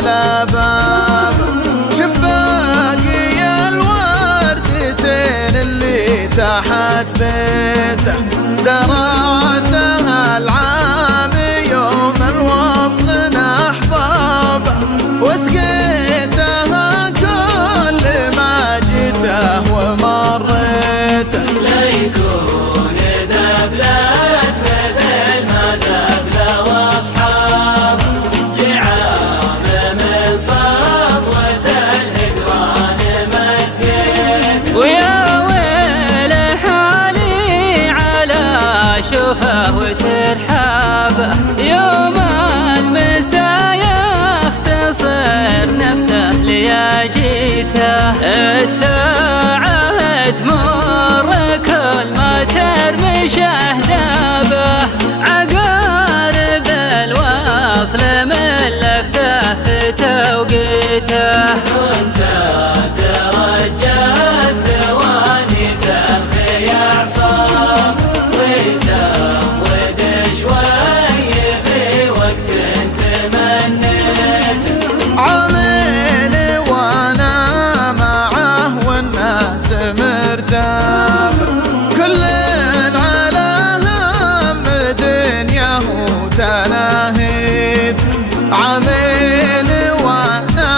على بابه. شوف باقي الوردتين اللي تحت بيته، زرعتها العام يوم الوصل أحبابه، وسقيتها كل ما جيته ومريته. لا يكون ذبلت مثل ما ذبله واصحابه، لعام من صفوة الهجران مسكت. ويا ويل حالي على شوفه وترحابه، يوم المساء يختصر نفسه ليجيته. الساعة تمر كل ما ترمش أهدابه، عقارب الوصل من لفته في توقيته. كنت ترجى الثواني ترخي صاف، وزود شوي في وقت تمنيت. عامين وانا معه والناس مرتاح، كل على هم دنياه تناهيت. عامين وانا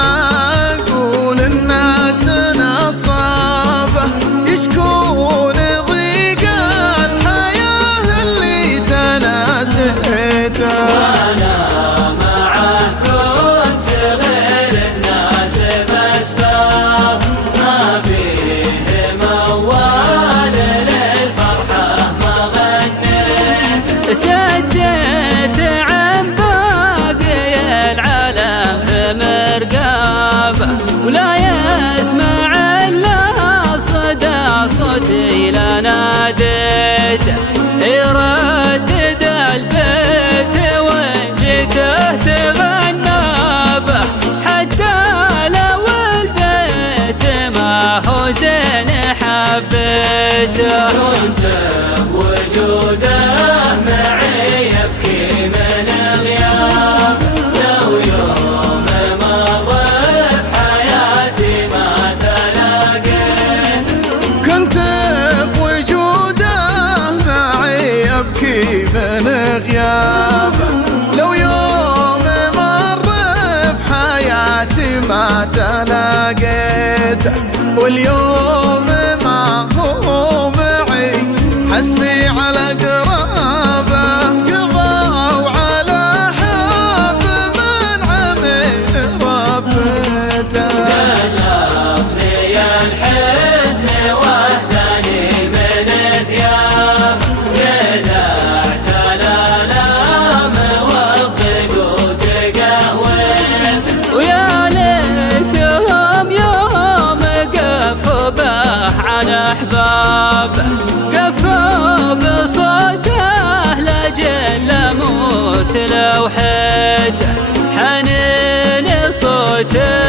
اقول الناس نصابه، يشكون ضيق الحياه اللي تناسيته. وانا معه كنت غير الناس باسباب، ما فيه موال للفرحه ما غنيت. سديت عن باقي العالم في مرقابه، ولا يسمع الا صدى صوتي لا ناديته. يردد البيت وان جيته تغنى به، حتى لو البيت ما هو زين حبيته. كنت بوجوده معي يبكي من غياب، لو يوم مر بحياتي ما تلاقيت. كنت بوجوده معي يبكي من غيابه، لو يوم مر في حياتي ما تلاقيته. واليوم ما هو معي حسبي على قرابه، قضوا على حب من عمل ربته. قلبني الحزن وهداني من ثياب، قلعت الآلام والضيق وتقهويت. ويا ليتهم يوم قفوا به على أحبابه، قفوا بصوته لجل أموت لو حيته. حنين صوته